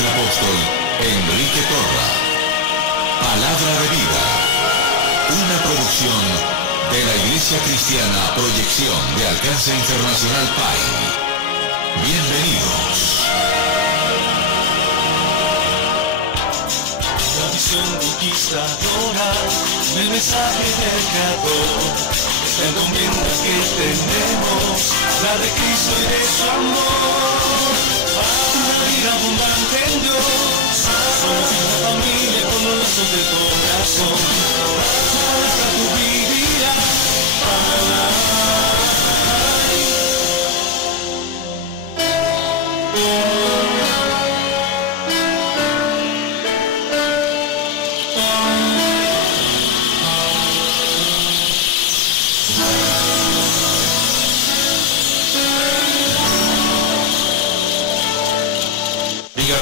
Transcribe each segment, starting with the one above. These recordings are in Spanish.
el apóstol Enrique Torra. Palabra de vida. Una producción de la Iglesia Cristiana Proyección de Alcance Internacional PAI. Bienvenidos. La visión conquistadora del mensaje del Creador. La encomienda que tenemos, la de Cristo y de su amor. Una vida abundante en Dios. Somos una familia con los lazos del corazón. Hasta tu vida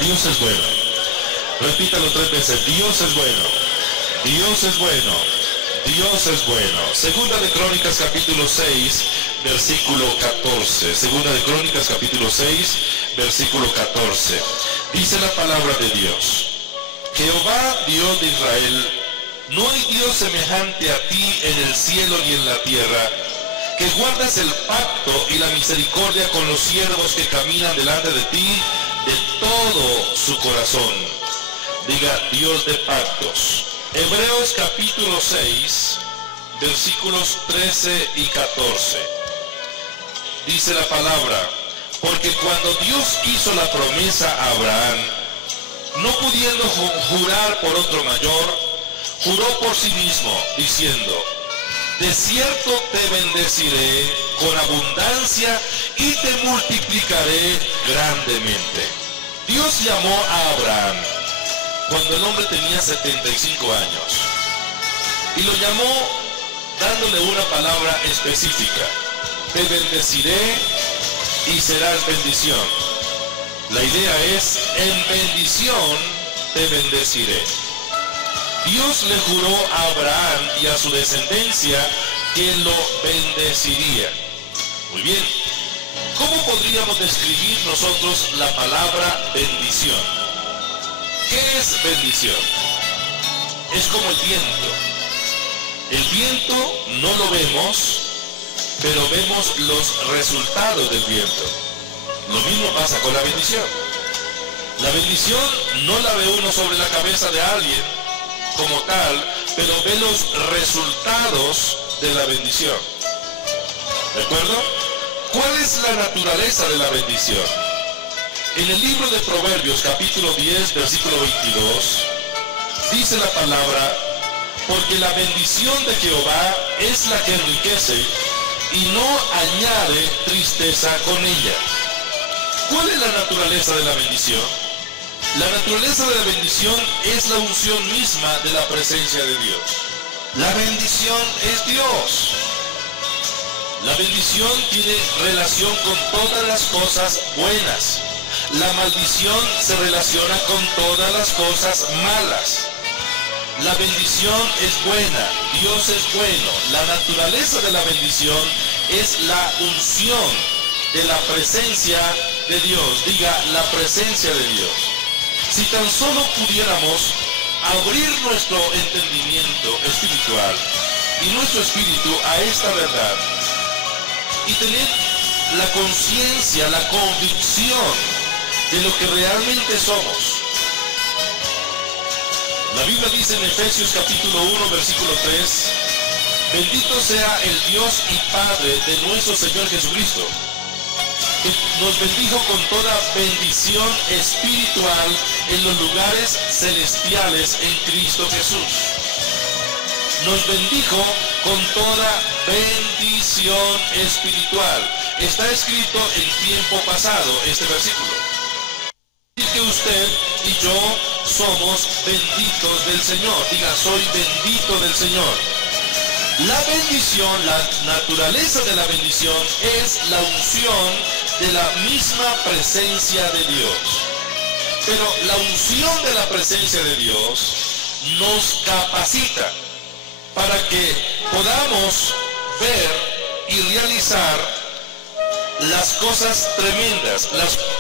Dios es bueno. Repítalo 3 veces. Dios es bueno. Dios es bueno. Dios es bueno. Segunda de Crónicas capítulo 6, versículo 14. Segunda de Crónicas capítulo 6, versículo 14. Dice la palabra de Dios. Jehová, Dios de Israel, no hay Dios semejante a ti en el cielo ni en la tierra, que guardas el pacto y la misericordia con los siervos que caminan delante de ti de todo su corazón. Diga, Dios de pactos. Hebreos capítulo 6, versículos 13 y 14. Dice la palabra, porque cuando Dios hizo la promesa a Abraham, no pudiendo jurar por otro mayor, juró por sí mismo, diciendo, de cierto te bendeciré con abundancia y te multiplicaré grandemente. Dios llamó a Abraham cuando el hombre tenía 75 años y lo llamó dándole una palabra específica. Te bendeciré y serás bendición. La idea es, en bendición te bendeciré. Dios le juró a Abraham y a su descendencia que lo bendeciría. Muy bien. ¿Cómo podríamos describir nosotros la palabra bendición? ¿Qué es bendición? Es como el viento. El viento no lo vemos, pero vemos los resultados del viento. Lo mismo pasa con la bendición. La bendición no la ve uno sobre la cabeza de alguien como tal, pero ve los resultados de la bendición. ¿De acuerdo? ¿Cuál es la naturaleza de la bendición? En el libro de Proverbios, capítulo 10, versículo 22, dice la palabra, porque la bendición de Jehová es la que enriquece y no añade tristeza con ella. ¿Cuál es la naturaleza de la bendición? La naturaleza de la bendición es la unción misma de la presencia de Dios. La bendición es Dios. La bendición tiene relación con todas las cosas buenas. La maldición se relaciona con todas las cosas malas. La bendición es buena, Dios es bueno. La naturaleza de la bendición es la unción de la presencia de Dios. Diga, la presencia de Dios. Si tan solo pudiéramos abrir nuestro entendimiento espiritual y nuestro espíritu a esta verdad y tener la conciencia, la convicción de lo que realmente somos. La Biblia dice en Efesios capítulo 1, versículo 3, bendito sea el Dios y Padre de nuestro Señor Jesucristo, que nos bendijo con toda bendición espiritual en los lugares celestiales en Cristo Jesús. Nos bendijo con toda bendición espiritual. Está escrito en tiempo pasado este versículo. Y que usted y yo somos benditos del Señor. Diga, soy bendito del Señor. La bendición, la naturaleza de la bendición es la unción de la misma presencia de Dios. Pero la unción de la presencia de Dios nos capacita para que podamos ver y realizar las cosas tremendas,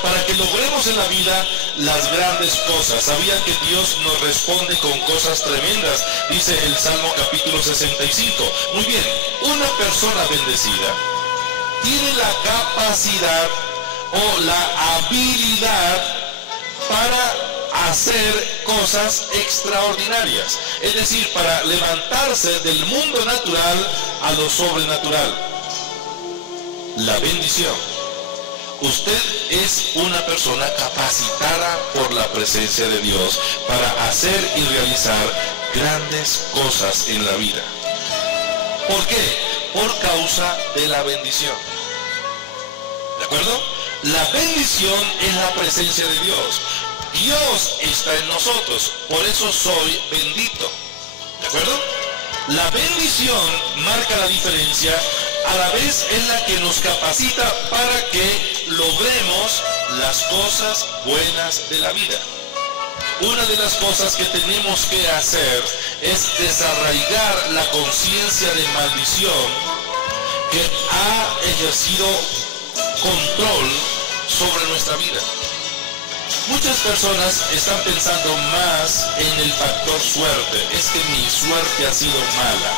para que logremos en la vida las grandes cosas. ¿Sabían que Dios nos responde con cosas tremendas? Dice el Salmo capítulo 65. Muy bien, una persona bendecida tiene la capacidad o la habilidad para hacer cosas extraordinarias, es decir, para levantarse del mundo natural a lo sobrenatural. La bendición. Usted es una persona capacitada por la presencia de Dios para hacer y realizar grandes cosas en la vida. ¿Por qué? Por causa de la bendición. ¿De acuerdo? La bendición es la presencia de Dios. Dios está en nosotros, por eso soy bendito. ¿De acuerdo? La bendición marca la diferencia, a la vez es la que nos capacita para que logremos las cosas buenas de la vida. Una de las cosas que tenemos que hacer es desarraigar la conciencia de maldición que ha ejercido control sobre nuestra vida. Muchas personas están pensando más en el factor suerte. Es que mi suerte ha sido mala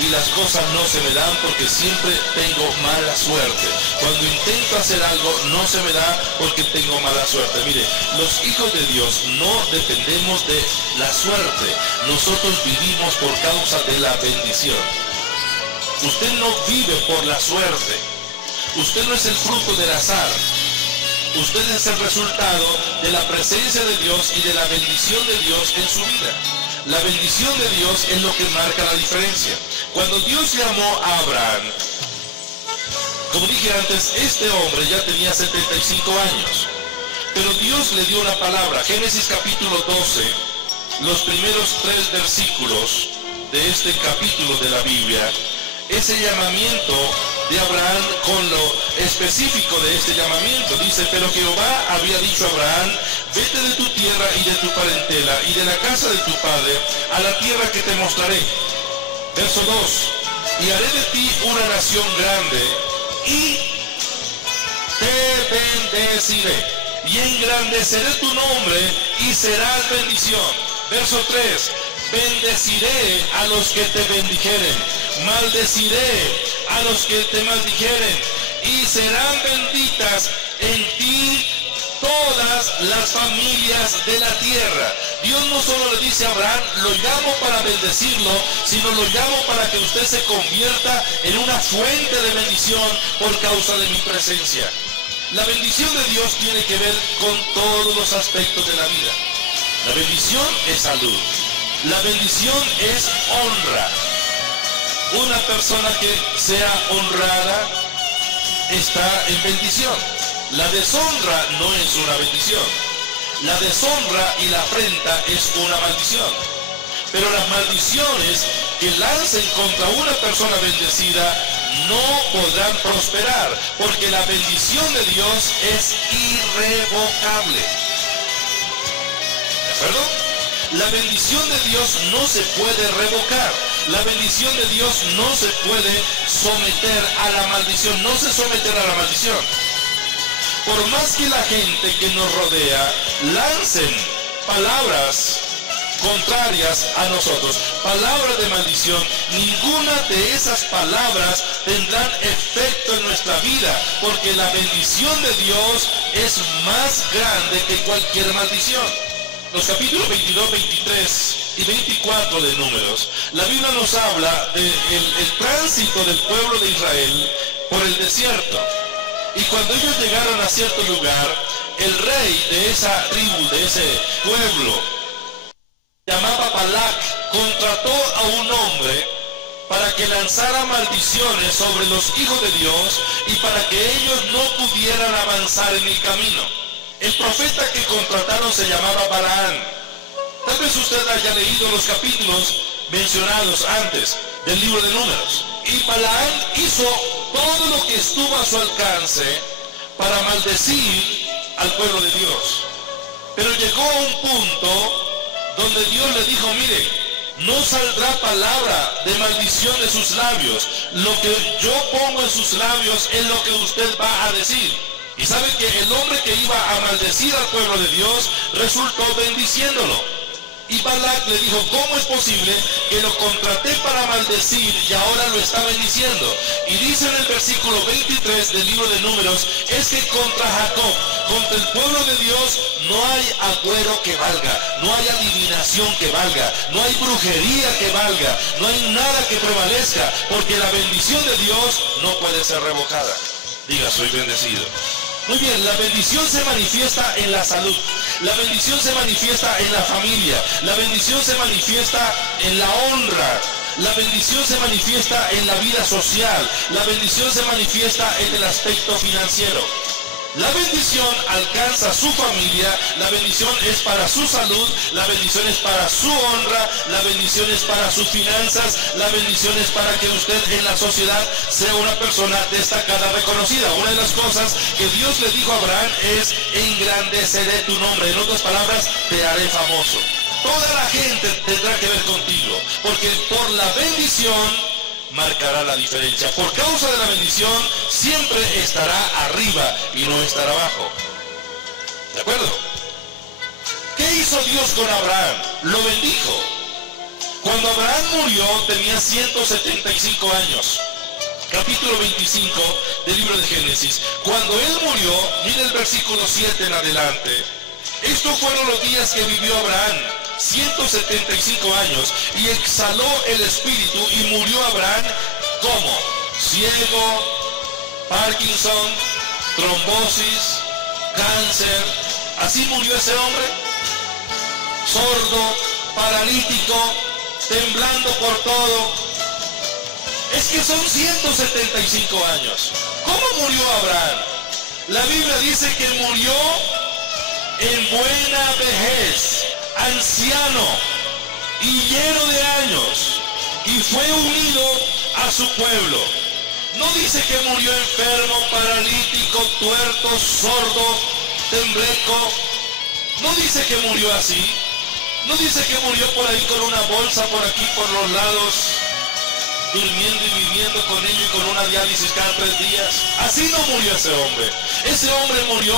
y las cosas no se me dan porque siempre tengo mala suerte. Cuando intento hacer algo no se me da porque tengo mala suerte. Mire, los hijos de Dios no dependemos de la suerte. Nosotros vivimos por causa de la bendición. Usted no vive por la suerte. Usted no es el fruto del azar. Usted es el resultado de la presencia de Dios y de la bendición de Dios en su vida. La bendición de Dios es lo que marca la diferencia. Cuando Dios llamó a Abraham, como dije antes, este hombre ya tenía 75 años. Pero Dios le dio una palabra. Génesis capítulo 12, los primeros 3 versículos de este capítulo de la Biblia, ese llamamiento de Abraham con lo específico de este llamamiento. Dice, pero Jehová había dicho a Abraham, vete de tu tierra y de tu parentela y de la casa de tu padre a la tierra que te mostraré. Verso 2, y haré de ti una nación grande y te bendeciré y engrandeceré tu nombre y serás bendición. Verso 3, bendeciré a los que te bendijeren, maldeciré a los que te maldijeren, y serán benditas en ti todas las familias de la tierra. Dios no solo le dice a Abraham, lo llamo para bendecirlo, sino lo llamo para que usted se convierta en una fuente de bendición por causa de mi presencia. La bendición de Dios tiene que ver con todos los aspectos de la vida. La bendición es salud. La bendición es honra. Una persona que sea honrada está en bendición. La deshonra no es una bendición. La deshonra y la afrenta es una maldición. Pero las maldiciones que lancen contra una persona bendecida no podrán prosperar, porque la bendición de Dios es irrevocable. ¿De acuerdo? La bendición de Dios no se puede revocar. La bendición de Dios no se puede someter a la maldición. No se someterá a la maldición. Por más que la gente que nos rodea lancen palabras contrarias a nosotros, palabras de maldición, ninguna de esas palabras tendrán efecto en nuestra vida, porque la bendición de Dios es más grande que cualquier maldición. Los capítulos 22, 23 y 24 de Números, la Biblia nos habla del tránsito del pueblo de Israel por el desierto. Y cuando ellos llegaron a cierto lugar, el rey de esa tribu, de ese pueblo, llamaba Balac, contrató a un hombre para que lanzara maldiciones sobre los hijos de Dios y para que ellos no pudieran avanzar en el camino. El profeta que contrataron se llamaba Balaam. Tal vez usted haya leído los capítulos mencionados antes del libro de Números. Y Balaam hizo todo lo que estuvo a su alcance para maldecir al pueblo de Dios. Pero llegó a un punto donde Dios le dijo, mire, No saldrá palabra de maldición de sus labios. Lo que yo pongo en sus labios es lo que usted va a decir. Y sabe que el hombre que iba a maldecir al pueblo de Dios resultó bendiciéndolo. Y Balac le dijo, ¿cómo es posible que lo contraté para maldecir y ahora lo está bendiciendo? Y dice en el versículo 23 del libro de Números, es que contra Jacob, contra el pueblo de Dios, no hay agüero que valga, no hay adivinación que valga, no hay brujería que valga, no hay nada que prevalezca, porque la bendición de Dios no puede ser revocada. Diga, soy bendecido. Muy bien, la bendición se manifiesta en la salud, la bendición se manifiesta en la familia, la bendición se manifiesta en la honra, la bendición se manifiesta en la vida social, la bendición se manifiesta en el aspecto financiero. La bendición alcanza a su familia, la bendición es para su salud, la bendición es para su honra, la bendición es para sus finanzas, la bendición es para que usted en la sociedad sea una persona destacada, reconocida. Una de las cosas que Dios le dijo a Abraham es, engrandeceré tu nombre. En otras palabras, te haré famoso. Toda la gente tendrá que ver contigo, porque por la bendición marcará la diferencia. Por causa de la bendición siempre estará arriba y no estará abajo. ¿De acuerdo? ¿Qué hizo Dios con Abraham? Lo bendijo. Cuando Abraham murió tenía 175 años. Capítulo 25 del libro de Génesis. Cuando él murió, mire el versículo 7 en adelante. Estos fueron los días que vivió Abraham, 175 años, y exhaló el espíritu y murió Abraham como ciego, Parkinson, trombosis, cáncer. Así murió ese hombre, sordo, paralítico, temblando por todo. Es que son 175 años. ¿Cómo murió Abraham? La Biblia dice que murió en buena vejez, anciano y lleno de años, y fue unido a su pueblo. No dice que murió enfermo, paralítico, tuerto, sordo, tembleco. No dice que murió así. No dice que murió por ahí con una bolsa por aquí, por los lados, durmiendo y viviendo con ello y con una diálisis cada 3 días. Así no murió ese hombre. Ese hombre murió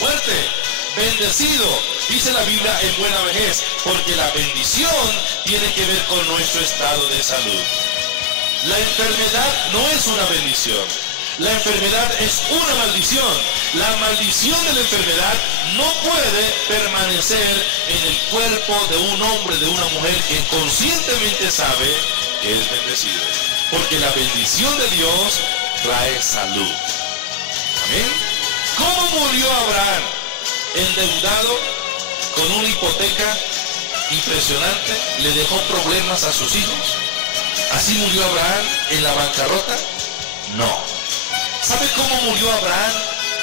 fuerte, bendecido, dice la Biblia, en buena vejez, porque la bendición tiene que ver con nuestro estado de salud. La enfermedad no es una bendición, la enfermedad es una maldición. La maldición de la enfermedad no puede permanecer en el cuerpo de un hombre, de una mujer que conscientemente sabe que es bendecido, porque la bendición de Dios trae salud. Amén. ¿Cómo murió Abraham? Endeudado, con una hipoteca impresionante, le dejó problemas a sus hijos. ¿Así murió Abraham en la bancarrota? No. ¿Sabe cómo murió Abraham?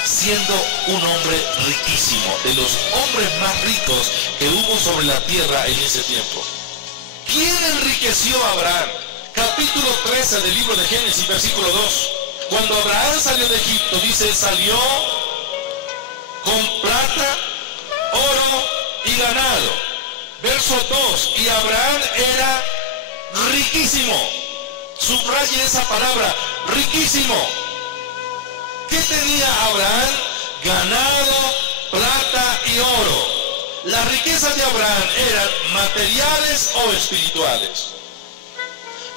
Siendo un hombre riquísimo, de los hombres más ricos que hubo sobre la tierra en ese tiempo. ¿Quién enriqueció a Abraham? Capítulo 13 del libro de Génesis, versículo 2. Cuando Abraham salió de Egipto, dice, salió con plata, oro y ganado. Verso 2, y Abraham era riquísimo. Subraye esa palabra, riquísimo. ¿Qué tenía Abraham? Ganado, plata y oro. Las riquezas de Abraham eran materiales o espirituales.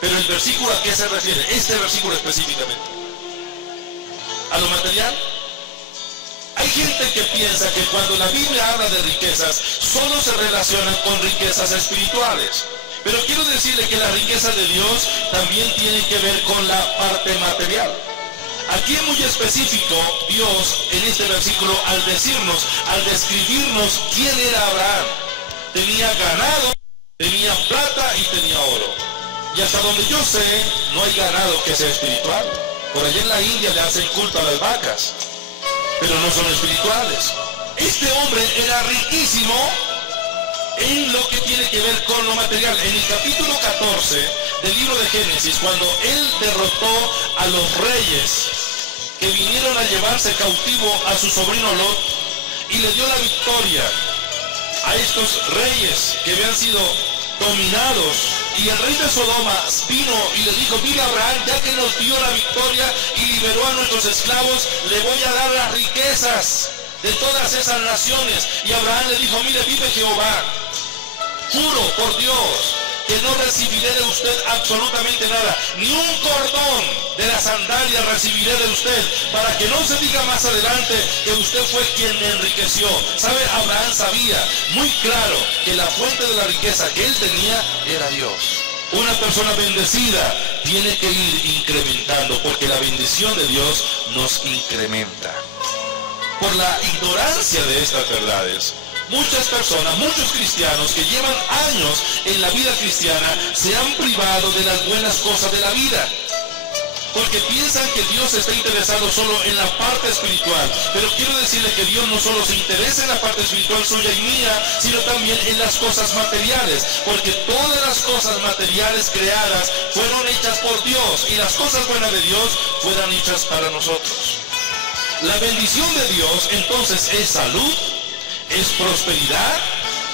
Pero el versículo a qué se refiere, este versículo específicamente, a lo material. Hay gente que piensa que cuando la Biblia habla de riquezas, solo se relacionan con riquezas espirituales. Pero quiero decirle que la riqueza de Dios también tiene que ver con la parte material. Aquí es muy específico Dios en este versículo al decirnos, al describirnos quién era Abraham. Tenía ganado, tenía plata y tenía oro. Y hasta donde yo sé, no hay ganado que sea espiritual. Por allá en la India le hacen culto a las vacas, pero no son espirituales. Este hombre era riquísimo en lo que tiene que ver con lo material. En el capítulo 14 del libro de Génesis, cuando él derrotó a los reyes que vinieron a llevarse cautivo a su sobrino Lot y le dio la victoria a estos reyes que habían sido dominados Y el rey de Sodoma vino y le dijo, mira Abraham, ya que nos dio la victoria y liberó a nuestros esclavos, le voy a dar las riquezas de todas esas naciones. Y Abraham le dijo, mire, vive Jehová, juro por Dios que no recibiré de usted absolutamente nada, ni un cordón de la sandalia recibiré de usted, para que no se diga más adelante que usted fue quien me enriqueció. ¿Sabe? Abraham sabía muy claro que la fuente de la riqueza que él tenía era Dios. Una persona bendecida tiene que ir incrementando, porque la bendición de Dios nos incrementa. Por la ignorancia de estas verdades, muchas personas, muchos cristianos que llevan años en la vida cristiana se han privado de las buenas cosas de la vida, porque piensan que Dios está interesado solo en la parte espiritual. Pero quiero decirle que Dios no solo se interesa en la parte espiritual suya y mía, sino también en las cosas materiales, porque todas las cosas materiales creadas fueron hechas por Dios, y las cosas buenas de Dios fueron hechas para nosotros. La bendición de Dios entonces es salud, es prosperidad,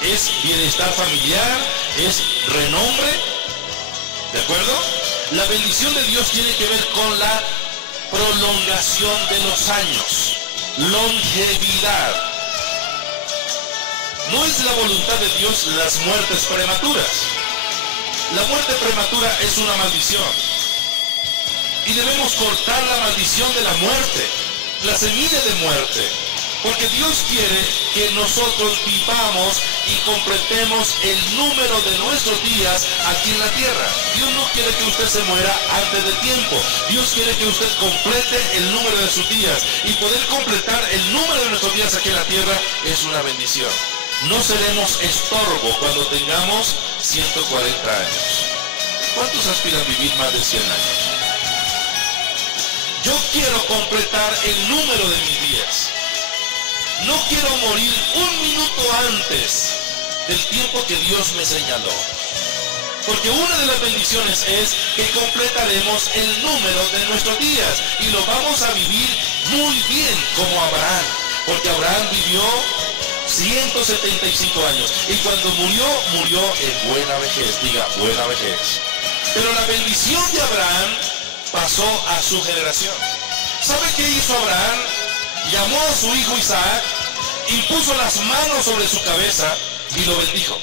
es bienestar familiar, es renombre. ¿De acuerdo? La bendición de Dios tiene que ver con la prolongación de los años, longevidad. No es la voluntad de Dios las muertes prematuras. La muerte prematura es una maldición, y debemos cortar la maldición de la muerte, la semilla de muerte. Porque Dios quiere que nosotros vivamos y completemos el número de nuestros días aquí en la tierra. Dios no quiere que usted se muera antes de tiempo. Dios quiere que usted complete el número de sus días. Y poder completar el número de nuestros días aquí en la tierra es una bendición. No seremos estorbo cuando tengamos 140 años. ¿Cuántos aspiran vivir más de 100 años? Yo quiero completar el número de mis días. No quiero morir un minuto antes del tiempo que Dios me señaló. Porque una de las bendiciones es que completaremos el número de nuestros días y lo vamos a vivir muy bien como Abraham. Porque Abraham vivió 175 años y cuando murió en buena vejez. Diga, buena vejez. Pero la bendición de Abraham pasó a su generación. ¿Sabe qué hizo Abraham? Llamó a su hijo Isaac, impuso las manos sobre su cabeza y lo bendijo.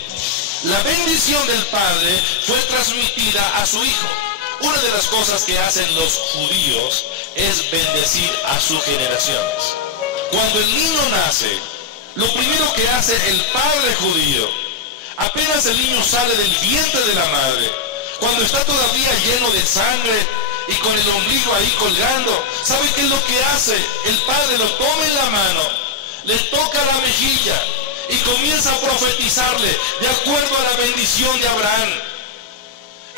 La bendición del padre fue transmitida a su hijo. Una de las cosas que hacen los judíos es bendecir a sus generaciones. Cuando el niño nace, lo primero que hace el padre judío, apenas el niño sale del vientre de la madre, cuando está todavía lleno de sangre y con el ombligo ahí colgando, ¿sabe qué es lo que hace? El padre lo toma en la mano, le toca la mejilla y comienza a profetizarle de acuerdo a la bendición de Abraham.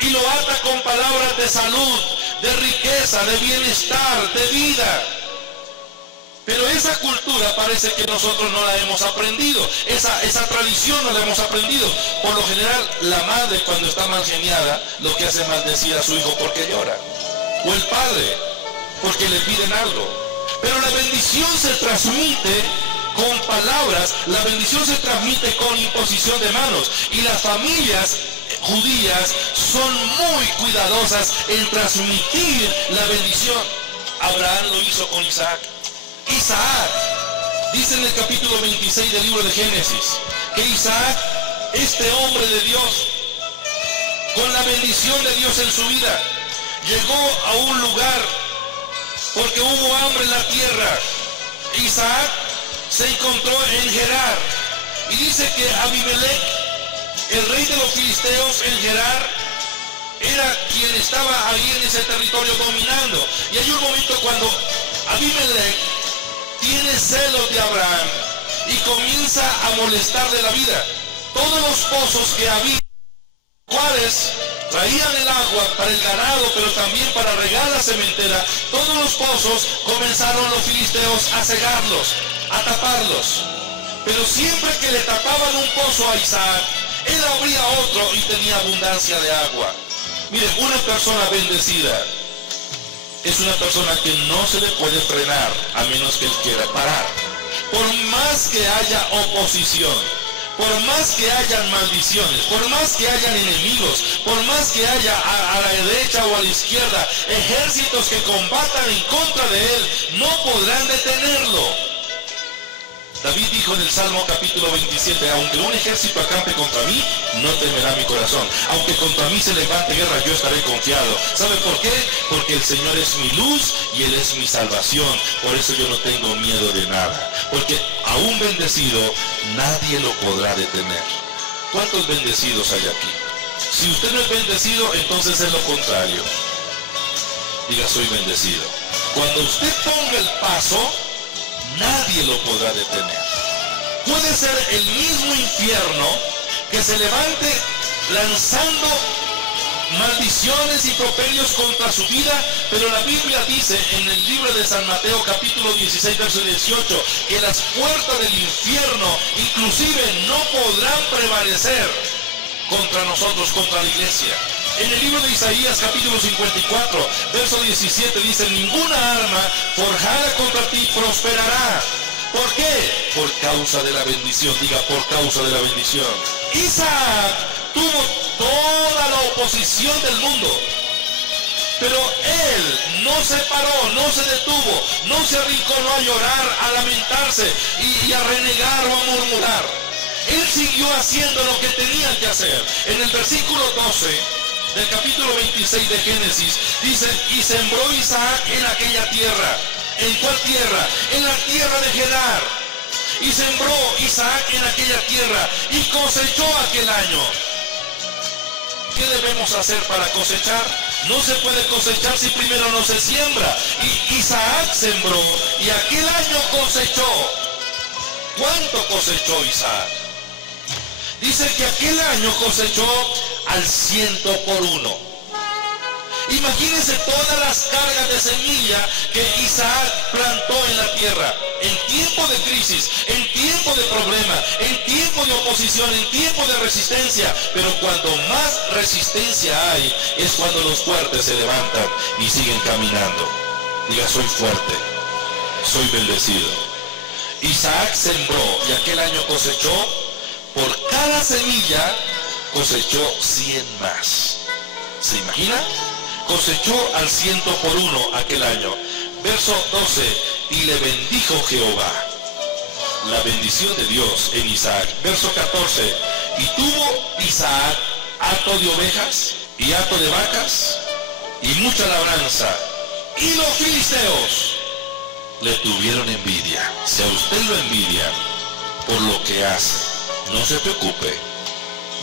Y lo ata con palabras de salud, de riqueza, de bienestar, de vida. Pero esa cultura parece que nosotros no la hemos aprendido. Esa tradición no la hemos aprendido. Por lo general, la madre cuando está mal geniada, lo que hace es maldecir a su hijo porque llora. O el padre, porque le piden algo. Pero la bendición se transmite con palabras, la bendición se transmite con imposición de manos. Y las familias judías son muy cuidadosas en transmitir la bendición. Abraham lo hizo con Isaac. Isaac, dice en el capítulo 26 del libro de Génesis, que Isaac, este hombre de Dios, con la bendición de Dios en su vida, llegó a un lugar porque hubo hambre en la tierra. Isaac se encontró en Gerar y dice que Abimelech, el rey de los filisteos en Gerar, era quien estaba ahí en ese territorio dominando. Y hay un momento cuando Abimelech tiene celos de Abraham y comienza a molestar de la vida. Todos los pozos que había, cuales traían el agua para el ganado, pero también para regar la cementera, todos los pozos comenzaron los filisteos a cegarlos, a taparlos. Pero siempre que le tapaban un pozo a Isaac, él abría otro y tenía abundancia de agua. Mire, una persona bendecida es una persona que no se le puede frenar a menos que él quiera parar. Por más que haya oposición, por más que hayan maldiciones, por más que hayan enemigos, por más que haya a la derecha o a la izquierda ejércitos que combatan en contra de él, no podrán detenerlo. David dijo en el Salmo capítulo 27, aunque un ejército acampe contra mí, no temerá mi corazón. Aunque contra mí se levante guerra, yo estaré confiado. ¿Sabe por qué? Porque el Señor es mi luz y Él es mi salvación. Por eso yo no tengo miedo de nada. Porque aún bendecido, nadie lo podrá detener. ¿Cuántos bendecidos hay aquí? Si usted no es bendecido, entonces es lo contrario. Diga, soy bendecido. Cuando usted ponga el paso, nadie lo podrá detener. Puede ser el mismo infierno que se levante lanzando maldiciones y properios contra su vida, pero la Biblia dice en el libro de San Mateo capítulo 16 verso 18 que las puertas del infierno inclusive no podrán prevalecer contra nosotros, contra la iglesia. En el libro de Isaías capítulo 54 verso 17 dice, ninguna arma forjada contra ti prosperará. ¿Por qué? Por causa de la bendición. Diga, por causa de la bendición. Isaac tuvo toda la oposición del mundo, pero él no se paró, no se detuvo, no se arrinconó a llorar, a lamentarse y a renegar o a murmurar. Él siguió haciendo lo que tenía que hacer. En el versículo 12 del capítulo 26 de Génesis dice, y sembró Isaac en aquella tierra. ¿En cuál tierra? En la tierra de Gerar. Y sembró Isaac en aquella tierra y cosechó aquel año. ¿Qué debemos hacer para cosechar? No se puede cosechar si primero no se siembra. Y Isaac sembró y aquel año cosechó. ¿Cuánto cosechó Isaac? Dice que aquel año cosechó al 100%. Imagínense todas las cargas de semilla que Isaac plantó en la tierra. En tiempo de crisis, en tiempo de problema, en tiempo de oposición, en tiempo de resistencia. Pero cuando más resistencia hay, es cuando los fuertes se levantan y siguen caminando. Diga, soy fuerte, soy bendecido. Isaac sembró y aquel año cosechó. Por cada semilla cosechó 100 más. ¿Se imagina? Cosechó al 100% aquel año. Verso 12, y le bendijo Jehová. La bendición de Dios en Isaac. Verso 14, y tuvo Isaac hato de ovejas y hato de vacas y mucha labranza. Y los filisteos le tuvieron envidia. Si a usted lo envidia por lo que hace, no se preocupe.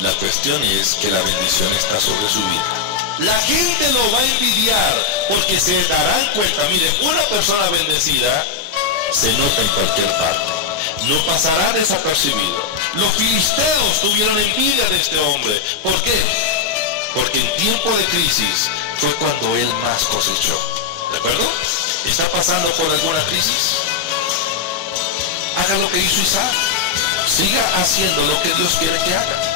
La cuestión es que la bendición está sobre su vida. La gente lo va a envidiar porque se darán cuenta. Mire, una persona bendecida se nota en cualquier parte. No pasará desapercibido. Los filisteos tuvieron envidia de este hombre. ¿Por qué? Porque en tiempo de crisis fue cuando él más cosechó. ¿De acuerdo? ¿Está pasando por alguna crisis? Haga lo que hizo Isaac. Siga haciendo lo que Dios quiere que haga.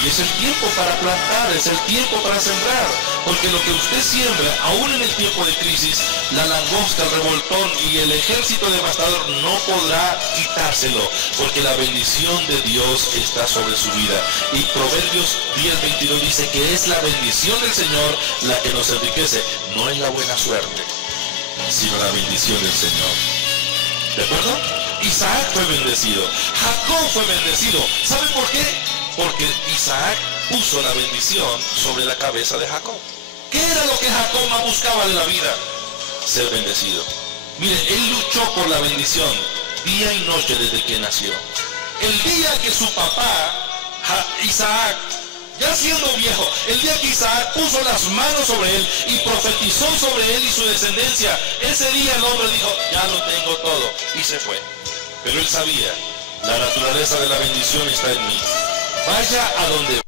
Y es el tiempo para plantar, es el tiempo para sembrar. Porque lo que usted siembra, aún en el tiempo de crisis, la langosta, el revoltón y el ejército devastador no podrá quitárselo. Porque la bendición de Dios está sobre su vida. Y Proverbios 10:22 dice que es la bendición del Señor la que nos enriquece. No es la buena suerte, sino la bendición del Señor. ¿De acuerdo? Isaac fue bendecido. Jacob fue bendecido. ¿Sabe por qué? Porque Isaac puso la bendición sobre la cabeza de Jacob. ¿Qué era lo que Jacob más buscaba de la vida? Ser bendecido. Mire, él luchó por la bendición día y noche desde que nació. El día que su papá, Isaac, ya siendo viejo, el día que Isaac puso las manos sobre él y profetizó sobre él y su descendencia, ese día el hombre dijo, ya lo tengo todo, y se fue. Pero él sabía, la naturaleza de la bendición está en mí. Vaya a donde,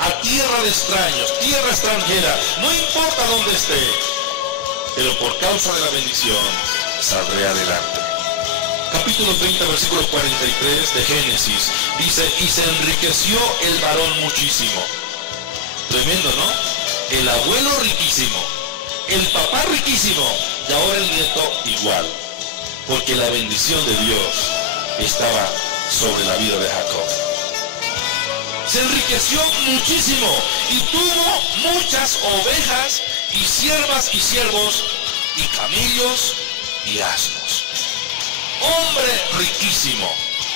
a tierra de extraños, tierra extranjera, no importa dónde esté, pero por causa de la bendición saldré adelante. Capítulo 30, versículo 43 de Génesis, dice, y se enriqueció el varón muchísimo. Tremendo, ¿no? El abuelo riquísimo, el papá riquísimo, y ahora el nieto igual. Porque la bendición de Dios estaba sobre la vida de Jacob. Se enriqueció muchísimo y tuvo muchas ovejas y siervas y siervos y camellos y asnos. Hombre riquísimo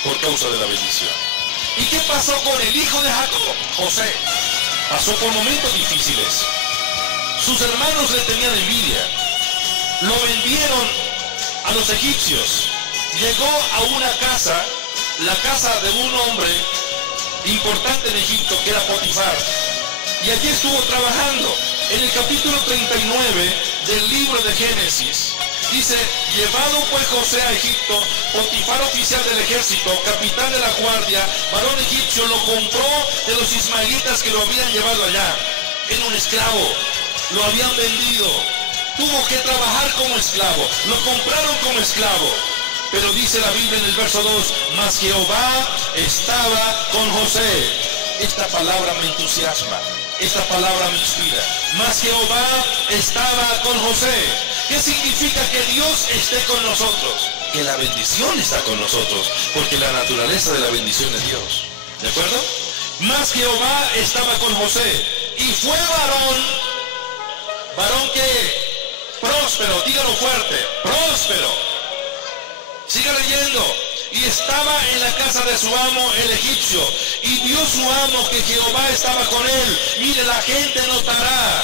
por causa de la bendición. ¿Y qué pasó con el hijo de Jacob, José? Pasó por momentos difíciles. Sus hermanos le tenían envidia. Lo vendieron a los egipcios. Llegó a una casa, la casa de un hombre importante en Egipto, que era Potifar. Y allí estuvo trabajando. En el capítulo 39 del libro de Génesis, dice: llevado pues José a Egipto, Potifar, oficial del ejército, capitán de la guardia, varón egipcio, lo compró de los ismaelitas que lo habían llevado allá. Era un esclavo, lo habían vendido, tuvo que trabajar como esclavo, lo compraron como esclavo. Pero dice la Biblia en el verso 2, mas Jehová estaba con José. Esta palabra me entusiasma, esta palabra me inspira. Mas Jehová estaba con José. ¿Qué significa que Dios esté con nosotros? Que la bendición está con nosotros, porque la naturaleza de la bendición es Dios. ¿De acuerdo? Mas Jehová estaba con José, y fue varón que próspero, dígalo fuerte, próspero. Siga leyendo. Y estaba en la casa de su amo el egipcio, y vio su amo que Jehová estaba con él. Mire, la gente notará,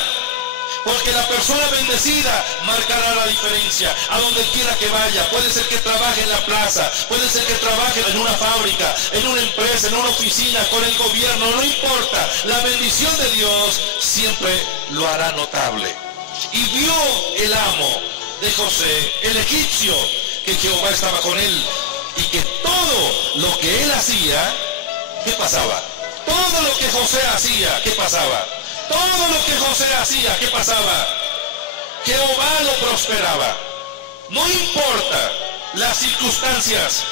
porque la persona bendecida marcará la diferencia a donde quiera que vaya. Puede ser que trabaje en la plaza, puede ser que trabaje en una fábrica, en una empresa, en una oficina, con el gobierno, no importa. La bendición de Dios siempre lo hará notable. Y vio el amo de José, el egipcio, que Jehová estaba con él, y que todo lo que él hacía, ¿qué pasaba? Todo lo que José hacía, ¿qué pasaba? Todo lo que José hacía, ¿qué pasaba? Jehová lo prosperaba. No importa las circunstancias.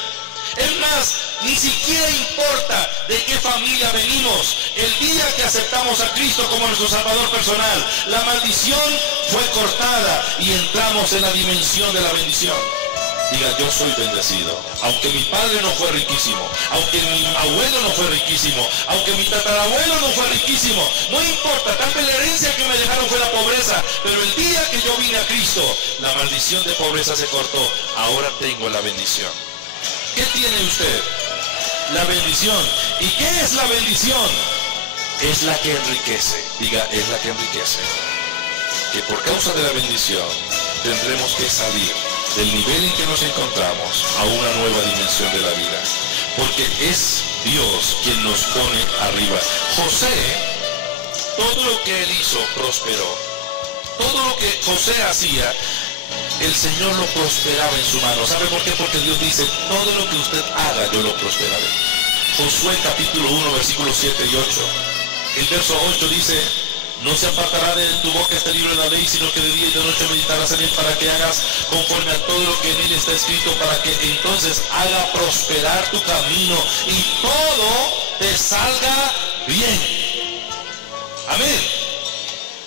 Es más, ni siquiera importa de qué familia venimos. El día que aceptamos a Cristo como nuestro Salvador personal, la maldición fue cortada y entramos en la dimensión de la bendición. Diga: yo soy bendecido. Aunque mi padre no fue riquísimo, aunque mi abuelo no fue riquísimo, aunque mi tatarabuelo no fue riquísimo, no importa, tal vez la herencia que me dejaron fue la pobreza, pero el día que yo vine a Cristo, la maldición de pobreza se cortó. Ahora tengo la bendición. ¿Qué tiene usted? La bendición. ¿Y qué es la bendición? Es la que enriquece. Diga: es la que enriquece. Que por causa de la bendición tendremos que salir del nivel en que nos encontramos a una nueva dimensión de la vida, porque es Dios quien nos pone arriba. José, todo lo que él hizo prosperó. Todo lo que José hacía, el Señor lo prosperaba en su mano. ¿Sabe por qué? Porque Dios dice: todo lo que usted haga, yo lo prosperaré. Josué capítulo 1, versículos 7 y 8. El verso 8 dice: no se apartará de tu boca este libro de la ley, sino que de día y de noche meditarás en él, para que hagas conforme a todo lo que en él está escrito, para que entonces haga prosperar tu camino y todo te salga bien. Amén.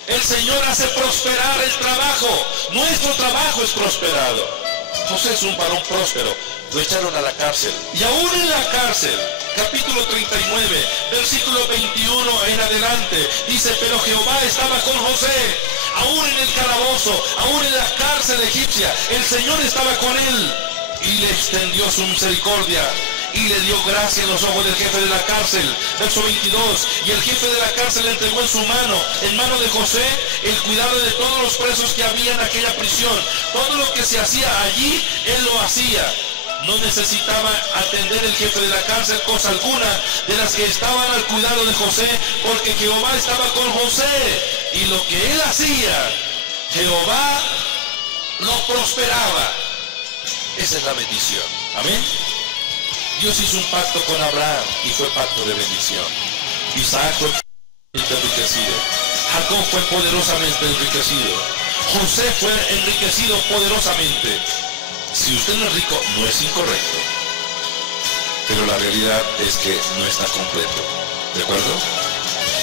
El Señor hace prosperar el trabajo. Nuestro trabajo es prosperado. José es un varón próspero. Lo echaron a la cárcel. Y aún en la cárcel, capítulo 39, versículo 21 en adelante, dice: pero Jehová estaba con José, aún en el calabozo, aún en la cárcel egipcia, el Señor estaba con él, y le extendió su misericordia, y le dio gracia en los ojos del jefe de la cárcel. Verso 22, y el jefe de la cárcel le entregó en mano de José, el cuidado de todos los presos que había en aquella prisión. Todo lo que se hacía allí, él lo hacía. No necesitaba atender el jefe de la cárcel cosa alguna de las que estaban al cuidado de José, porque Jehová estaba con José, y lo que él hacía, Jehová lo prosperaba. Esa es la bendición. Amén. Dios hizo un pacto con Abraham y fue pacto de bendición. Isaac fue enriquecido. Jacob fue poderosamente enriquecido. José fue enriquecido poderosamente. Si usted no es rico, no es incorrecto, pero la realidad es que no está completo. ¿De acuerdo?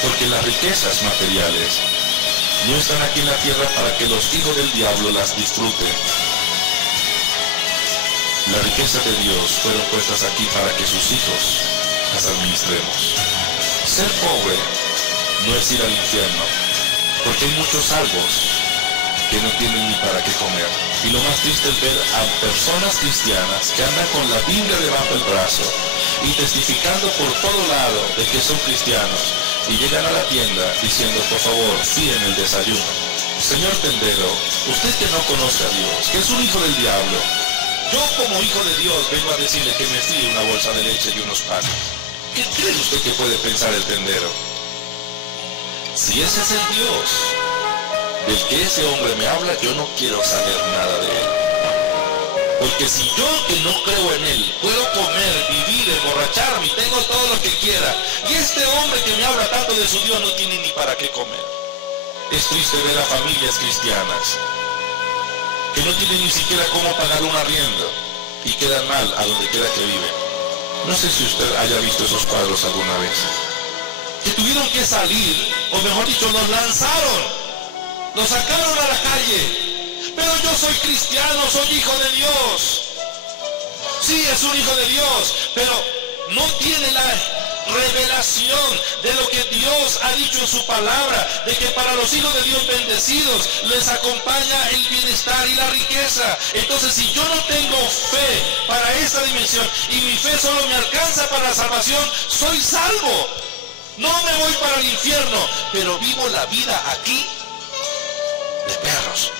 Porque las riquezas materiales no están aquí en la tierra para que los hijos del diablo las disfruten. Las riquezas de Dios fueron puestas aquí para que sus hijos las administremos. Ser pobre no es ir al infierno, porque hay muchos salvos que no tienen ni para qué comer. Y lo más triste es ver a personas cristianas que andan con la Biblia debajo del brazo y testificando por todo lado de que son cristianos, y llegan a la tienda diciendo: por favor, fíen el desayuno. Señor tendero, usted que no conoce a Dios, que es un hijo del diablo, yo como hijo de Dios vengo a decirle que me fíe una bolsa de leche y unos panes. ¿Qué cree usted que puede pensar el tendero? Si ese es el Dios del que ese hombre me habla, yo no quiero saber nada de él. Porque si yo, que no creo en él, puedo comer, vivir, emborracharme y tengo todo lo que quiera, y este hombre que me habla tanto de su Dios no tiene ni para qué comer. Es triste ver a familias cristianas que no tienen ni siquiera cómo pagar un arriendo y quedan mal a donde quiera que viven. No sé si usted haya visto esos cuadros alguna vez. Que tuvieron que salir, o mejor dicho, los lanzaron, los sacaron a la calle. Pero yo soy cristiano, soy hijo de Dios. Sí, es un hijo de Dios, pero no tiene la revelación de lo que Dios ha dicho en su palabra, de que para los hijos de Dios bendecidos les acompaña el bienestar y la riqueza. Entonces, si yo no tengo fe para esta dimensión y mi fe solo me alcanza para la salvación, soy salvo. No me voy para el infierno, pero vivo la vida aquí de perros.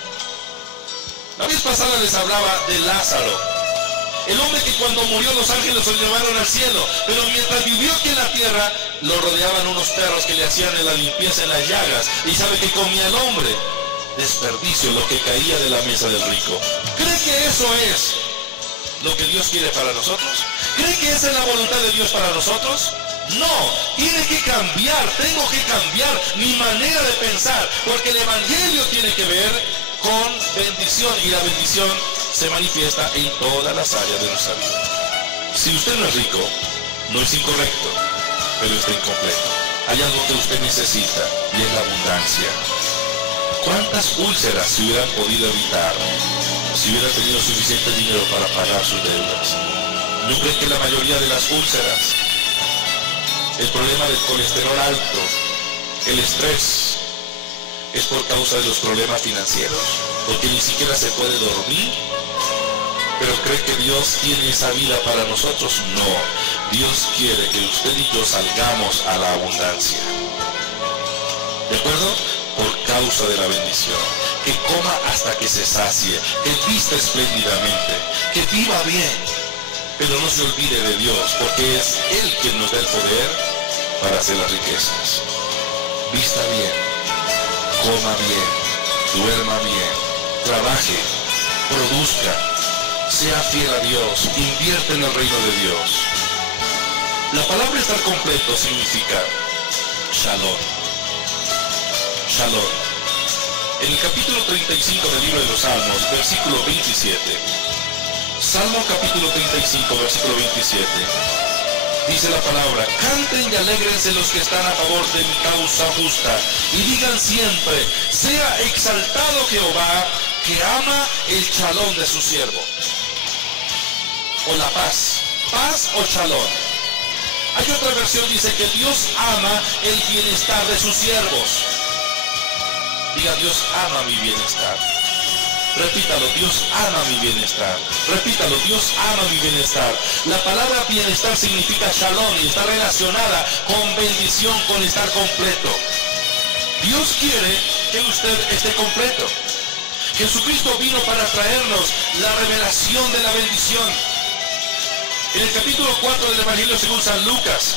La vez pasada les hablaba de Lázaro, el hombre que cuando murió los ángeles lo llevaron al cielo, pero mientras vivió aquí en la tierra, lo rodeaban unos perros que le hacían la limpieza en las llagas. ¿Y sabe qué comía el hombre? Desperdicio, lo que caía de la mesa del rico. ¿Cree que eso es lo que Dios quiere para nosotros? ¿Cree que esa es la voluntad de Dios para nosotros? No, tiene que cambiar, tengo que cambiar mi manera de pensar, porque el evangelio tiene que ver con bendición, y la bendición se manifiesta en todas las áreas de nuestra vida. Si usted no es rico, no es incorrecto, pero está incompleto. Hay algo que usted necesita, y es la abundancia. ¿Cuántas úlceras se hubieran podido evitar si hubiera tenido suficiente dinero para pagar sus deudas? ¿No cree que la mayoría de las úlceras, el problema del colesterol alto, el estrés, es por causa de los problemas financieros? Porque ni siquiera se puede dormir. ¿Pero cree que Dios tiene esa vida para nosotros? No. Dios quiere que usted y yo salgamos a la abundancia. ¿De acuerdo? Por causa de la bendición. Que coma hasta que se sacie, que vista espléndidamente, que viva bien. Pero no se olvide de Dios, porque es Él quien nos da el poder para hacer las riquezas. Vista bien, coma bien, duerma bien, trabaje, produzca, sea fiel a Dios, invierte en el reino de Dios. La palabra estar completo significa shalom. Shalom. En el capítulo 35 del libro de los Salmos, versículo 27. Salmo capítulo 35, versículo 27. Dice la palabra: canten y alégrense los que están a favor de mi causa justa, y digan siempre: sea exaltado Jehová, que ama el shalom de su siervo. O la paz. Paz o shalom. Hay otra versión, dice que Dios ama el bienestar de sus siervos. Diga: Dios ama mi bienestar. Repítalo: Dios ama mi bienestar. Repítalo: Dios ama mi bienestar. La palabra bienestar significa shalom y está relacionada con bendición, con estar completo. Dios quiere que usted esté completo. Jesucristo vino para traernos la revelación de la bendición. En el capítulo 4 del Evangelio según San Lucas,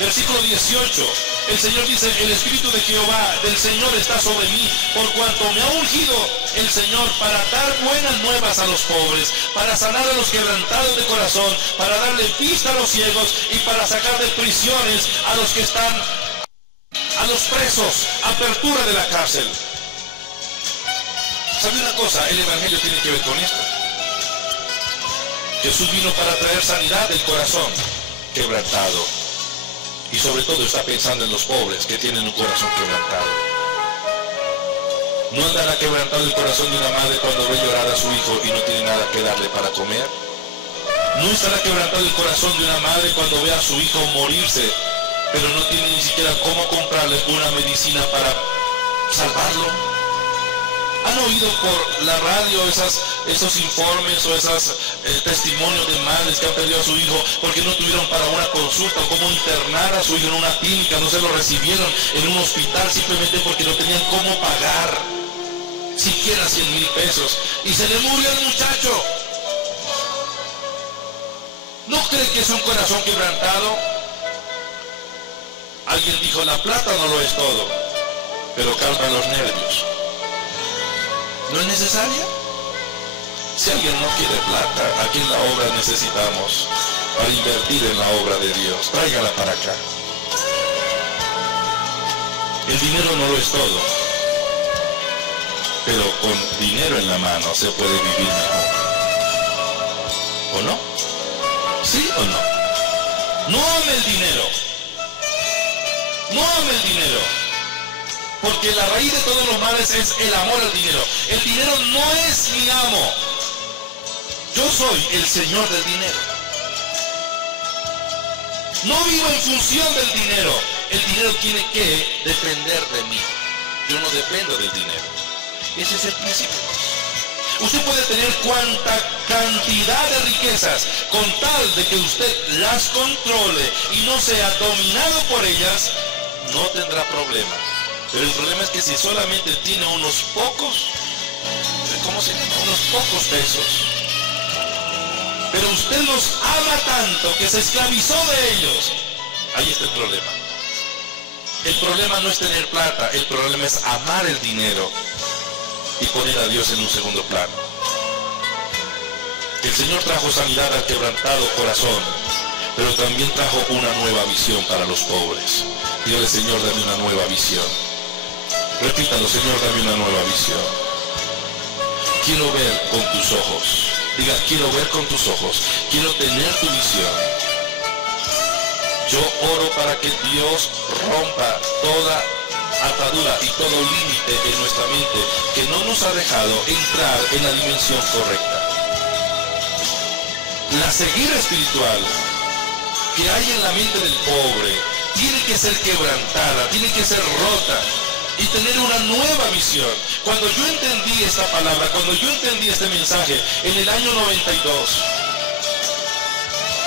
versículo 18, el Señor dice: el Espíritu de Jehová, del Señor, está sobre mí, por cuanto me ha ungido el Señor para dar buenas nuevas a los pobres, para sanar a los quebrantados de corazón, para darle vista a los ciegos y para sacar de prisiones a los que están, a los presos, apertura de la cárcel. ¿Sabe una cosa? El Evangelio tiene que ver con esto. Jesús vino para traer sanidad del corazón quebrantado. Y sobre todo está pensando en los pobres que tienen un corazón quebrantado. ¿No andará quebrantado el corazón de una madre cuando ve llorar a su hijo y no tiene nada que darle para comer? ¿No estará quebrantado el corazón de una madre cuando ve a su hijo morirse, pero no tiene ni siquiera cómo comprarle una medicina para salvarlo? ¿Han oído por la radio esos informes o esos testimonios de madres que han perdido a su hijo porque no tuvieron para una consulta o cómo internar a su hijo en una clínica, no se lo recibieron en un hospital simplemente porque no tenían cómo pagar siquiera 100,000 pesos y se le murió el muchacho? ¿No cree que es un corazón quebrantado? Alguien dijo, la plata no lo es todo, pero calma los nervios. ¿No es necesaria? Si alguien no quiere plata, aquí en la obra necesitamos para invertir en la obra de Dios. Tráigala para acá. El dinero no lo es todo, pero con dinero en la mano se puede vivir mejor. ¿O no? ¿Sí o no? No ame el dinero. No ame el dinero. Porque la raíz de todos los males es el amor al dinero. El dinero no es mi amo. Yo soy el señor del dinero. No vivo en función del dinero. El dinero tiene que depender de mí. Yo no dependo del dinero. Ese es el principio. Usted puede tener cuanta cantidad de riquezas con tal de que usted las controle y no sea dominado por ellas, no tendrá problemas. Pero el problema es que si solamente tiene unos pocos, ¿cómo se llama? Unos pocos pesos. Pero usted los ama tanto que se esclavizó de ellos. Ahí está el problema. El problema no es tener plata, el problema es amar el dinero y poner a Dios en un segundo plano. El Señor trajo sanidad al quebrantado corazón, pero también trajo una nueva visión para los pobres. Dígale, Señor, dame una nueva visión. Repítalo, Señor, dame una nueva visión. Quiero ver con tus ojos. Diga, quiero ver con tus ojos. Quiero tener tu visión. Yo oro para que Dios rompa toda atadura y todo límite en nuestra mente que no nos ha dejado entrar en la dimensión correcta. La ceguera espiritual que hay en la mente del pobre tiene que ser quebrantada, tiene que ser rota y tener una nueva visión. Cuando yo entendí esta palabra, cuando yo entendí este mensaje en el año 92,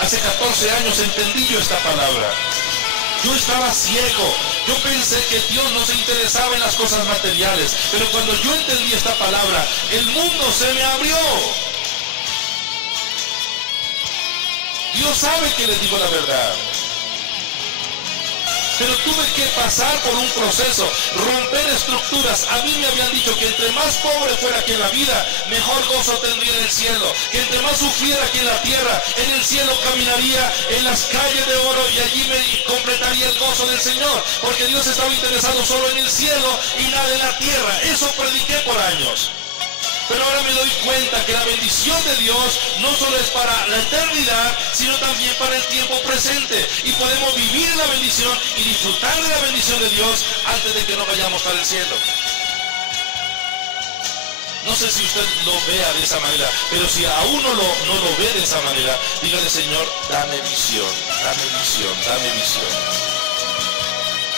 hace 14 años entendí yo esta palabra. Yo estaba ciego, yo pensé que Dios no se interesaba en las cosas materiales, pero cuando yo entendí esta palabra, el mundo se me abrió. Dios sabe que les digo la verdad. Pero tuve que pasar por un proceso, romper estructuras. A mí me habían dicho que entre más pobre fuera que en la vida, mejor gozo tendría en el cielo. Que entre más sufriera que en la tierra, en el cielo caminaría en las calles de oro y allí me completaría el gozo del Señor. Porque Dios estaba interesado solo en el cielo y nada en la tierra. Eso prediqué por años. Pero ahora me doy cuenta que la bendición de Dios no solo es para la eternidad, sino también para el tiempo presente. Y podemos vivir la bendición y disfrutar de la bendición de Dios antes de que nos vayamos para el cielo. No sé si usted lo vea de esa manera, pero si aún no lo ve de esa manera, dígale, Señor, dame visión, dame visión, dame visión.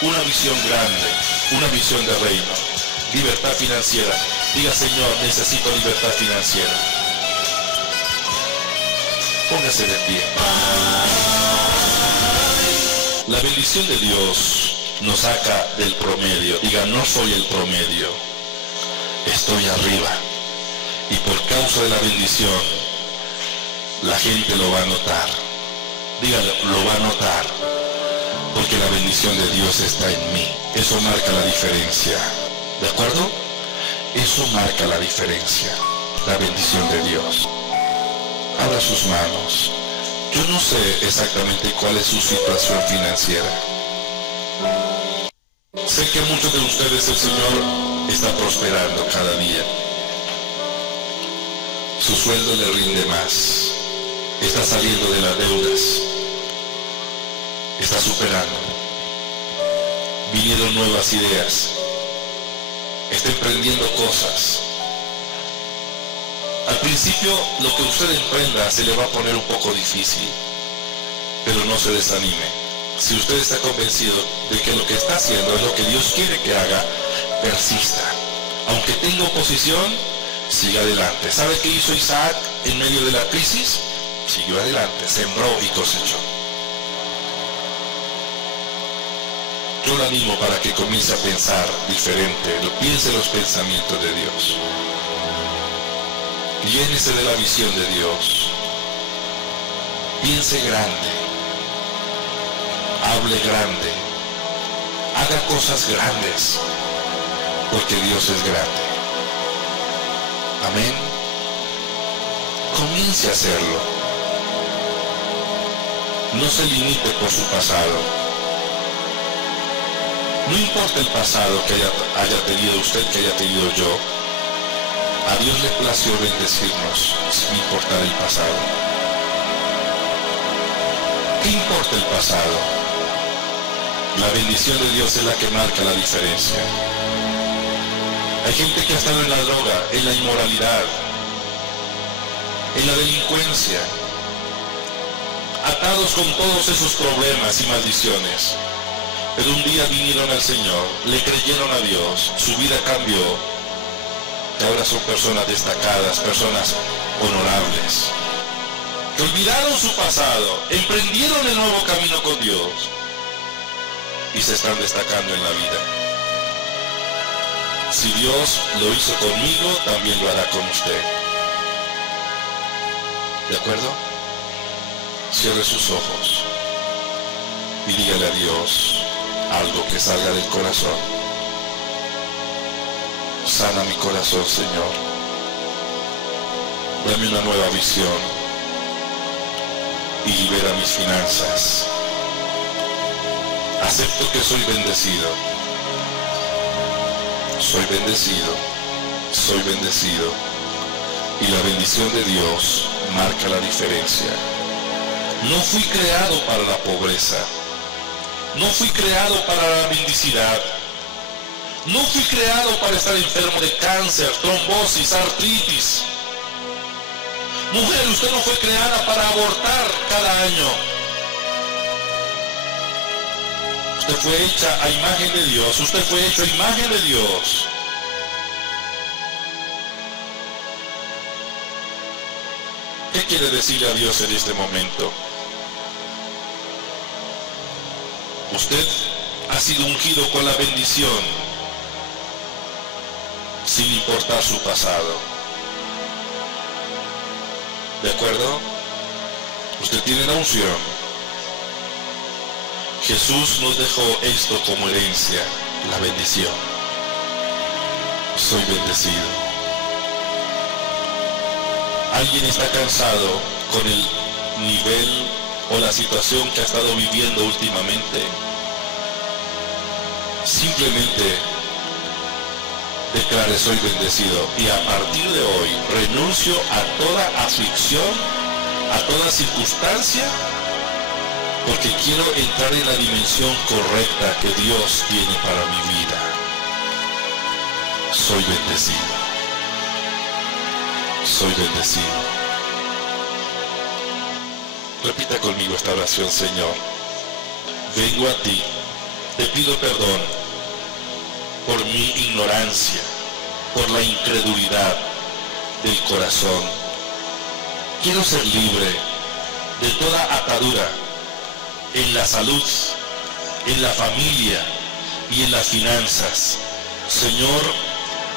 Una visión grande, una visión de reino, libertad financiera. Diga, Señor, necesito libertad financiera. Póngase de pie. La bendición de Dios nos saca del promedio. Diga, no soy el promedio. Estoy arriba. Y por causa de la bendición, la gente lo va a notar. Dígalo, lo va a notar. Porque la bendición de Dios está en mí. Eso marca la diferencia. ¿De acuerdo? Eso marca la diferencia, la bendición de Dios. Abra sus manos. Yo no sé exactamente cuál es su situación financiera. Sé que muchos de ustedes el Señor está prosperando cada día. Su sueldo le rinde más. Está saliendo de las deudas. Está superando. Vinieron nuevas ideas. está emprendiendo cosas. Al principio lo que usted emprenda se le va a poner un poco difícil, pero no se desanime. Si usted está convencido de que lo que está haciendo es lo que Dios quiere que haga, persista. Aunque tenga oposición, siga adelante. ¿Sabe qué hizo Isaac en medio de la crisis? Siguió adelante, sembró y cosechó. Yo le animo para que comience a pensar diferente, piense los pensamientos de Dios. Llénese de la visión de Dios. Piense grande. Hable grande. Haga cosas grandes. Porque Dios es grande. Amén. Comience a hacerlo. No se limite por su pasado. No importa el pasado que haya tenido usted, que haya tenido yo. A Dios le plació bendecirnos sin importar el pasado. ¿Qué importa el pasado? La bendición de Dios es la que marca la diferencia. Hay gente que ha estado en la droga, en la inmoralidad, en la delincuencia, atados con todos esos problemas y maldiciones. Pero un día vinieron al Señor, le creyeron a Dios, su vida cambió. Y ahora son personas destacadas, personas honorables, que olvidaron su pasado, emprendieron el nuevo camino con Dios y se están destacando en la vida. Si Dios lo hizo conmigo, también lo hará con usted. ¿De acuerdo? Cierre sus ojos y dígale a Dios algo que salga del corazón. Sana mi corazón, Señor. Dame una nueva visión y libera mis finanzas. Acepto que soy bendecido. Soy bendecido. Soy bendecido. Y la bendición de Dios marca la diferencia. No fui creado para la pobreza. No fui creado para la mendicidad. No fui creado para estar enfermo de cáncer, trombosis, artritis. Mujer, usted no fue creada para abortar cada año. Usted fue hecha a imagen de Dios. Usted fue hecho a imagen de Dios. ¿Qué quiere decirle a Dios en este momento? Usted ha sido ungido con la bendición, sin importar su pasado. ¿De acuerdo? Usted tiene la unción. Jesús nos dejó esto como herencia, la bendición. Soy bendecido. ¿Alguien está cansado con el nivel o la situación que ha estado viviendo últimamente? Simplemente declare: soy bendecido, y a partir de hoy renuncio a toda aflicción, a toda circunstancia, porque quiero entrar en la dimensión correcta que Dios tiene para mi vida. Soy bendecido. Soy bendecido. Repita conmigo esta oración: Señor, vengo a ti, te pido perdón por mi ignorancia, por la incredulidad del corazón. Quiero ser libre de toda atadura en la salud, en la familia y en las finanzas. Señor,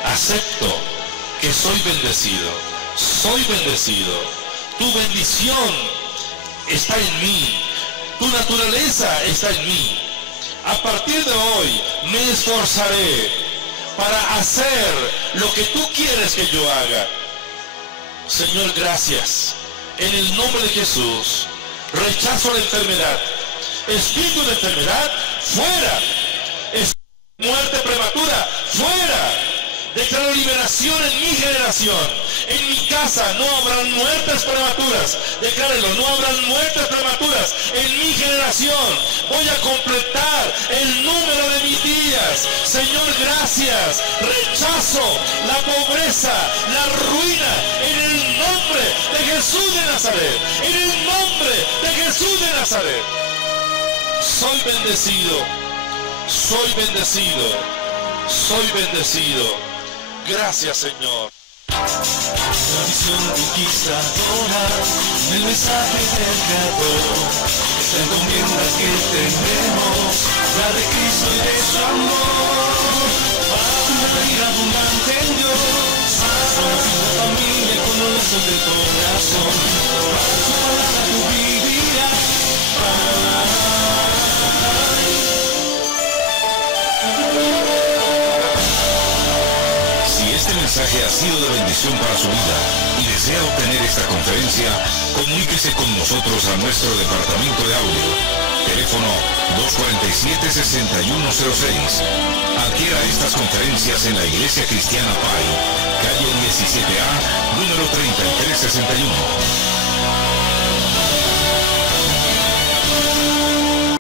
acepto que soy bendecido. Soy bendecido. Tu bendición está en mí. Tu naturaleza está en mí. A partir de hoy me esforzaré para hacer lo que tú quieres que yo haga. Señor, gracias. En el nombre de Jesús, rechazo la enfermedad. Espíritu de enfermedad, fuera. Muerte prematura, fuera. Declaro liberación en mi generación. En mi casa no habrán muertes prematuras. Declárelo, no habrán muertes prematuras en mi generación. Voy a completar el número de mis días. Señor, gracias. Rechazo la pobreza, la ruina, en el nombre de Jesús de Nazaret. En el nombre de Jesús de Nazaret. Soy bendecido. Soy bendecido. Soy bendecido. Gracias, Señor. La visión conquistadora del mensaje del Creador, esta encomienda que tenemos, la de Cristo y de su amor, para una vida abundante en Dios, para la familia con los lazos del corazón, para su palabra tú vivirás. Este mensaje ha sido de bendición para su vida y desea obtener esta conferencia, comuníquese con nosotros a nuestro departamento de audio. Teléfono 247-6106. Adquiera estas conferencias en la Iglesia Cristiana Pai, calle 17A, número 3361.